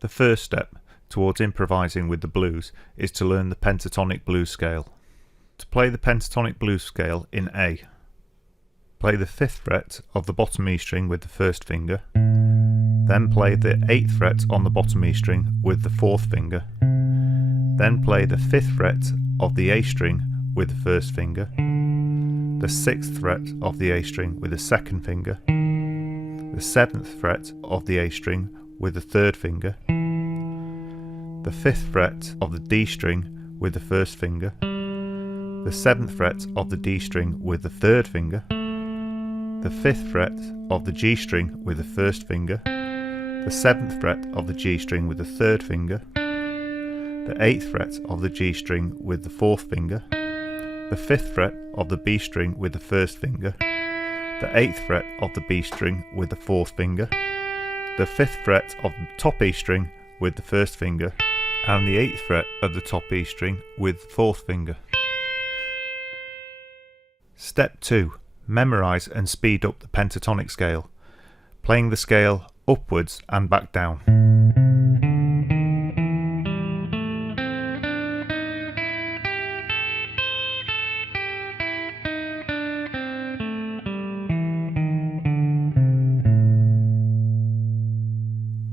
The first step towards improvising with the blues is to learn the pentatonic blues scale. To play the pentatonic blues scale in A, play the 5th fret of the bottom E string with the 1st finger, then play the 8th fret on the bottom E string with the 4th finger, then play the 5th fret of the A string with the 1st finger, the 6th fret of the A string with the 2nd finger, the 7th fret of the A string with the 3rd finger, the 5th fret of the D string with the 1st finger, the 7th fret of the D string with the 3rd finger, the 5th fret of the G string with the 1st finger, the 7th fret of the G string with the 3rd finger, the 8th fret of the G string with the 4th finger, the 5th fret of the B string with the 1st finger, the 8th fret of the B string with the 4th finger, the 5th fret of the top E string with the 1st finger, and the 8th fret of the top E string with the 4th finger. Step 2. Memorise and speed up the pentatonic scale, playing the scale upwards and back down.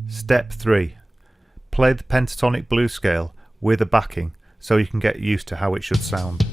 Step 3. Play the pentatonic blues scale with a backing so you can get used to how it should sound.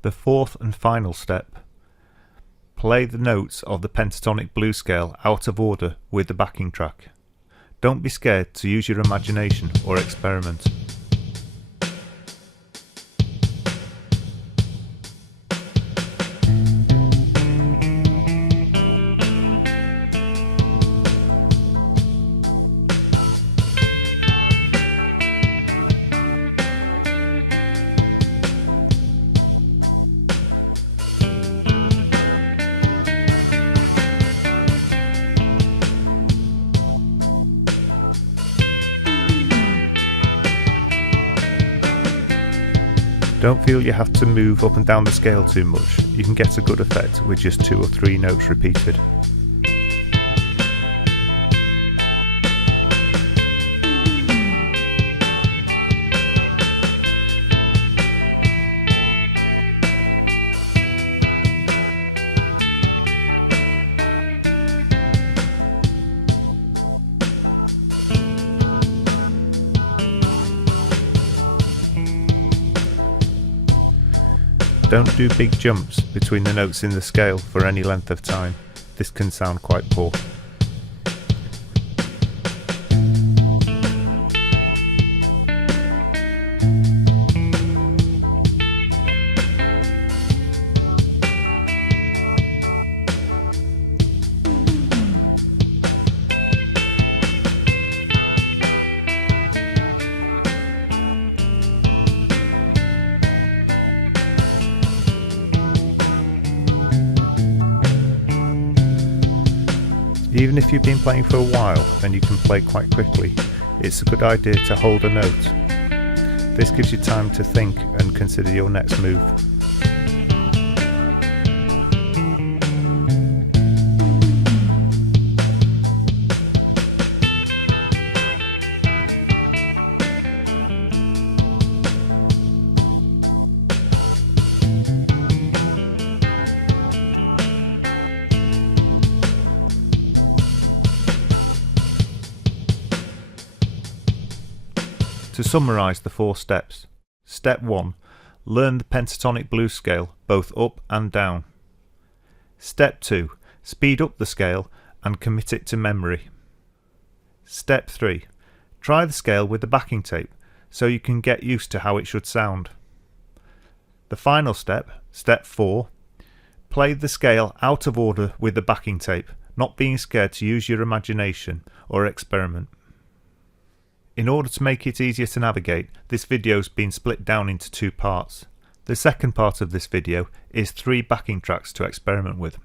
The 4th and final step. Play the notes of the pentatonic blues scale out of order with the backing track. Don't be scared to use your imagination or experiment. Don't feel you have to move up and down the scale too much, you can get a good effect with just 2 or 3 notes repeated. Don't do big jumps between the notes in the scale for any length of time. This can sound quite poor. Even if you've been playing for a while and you can play quite quickly, it's a good idea to hold a note. This gives you time to think and consider your next move. To summarise the 4 steps. Step 1. Learn the pentatonic blues scale both up and down. Step 2. Speed up the scale and commit it to memory. Step 3. Try the scale with the backing tape so you can get used to how it should sound. The final step, Step 4, Play the scale out of order with the backing tape, not being scared to use your imagination or experiment. In order to make it easier to navigate, this video has been split down into two parts. The second part of this video is 3 backing tracks to experiment with.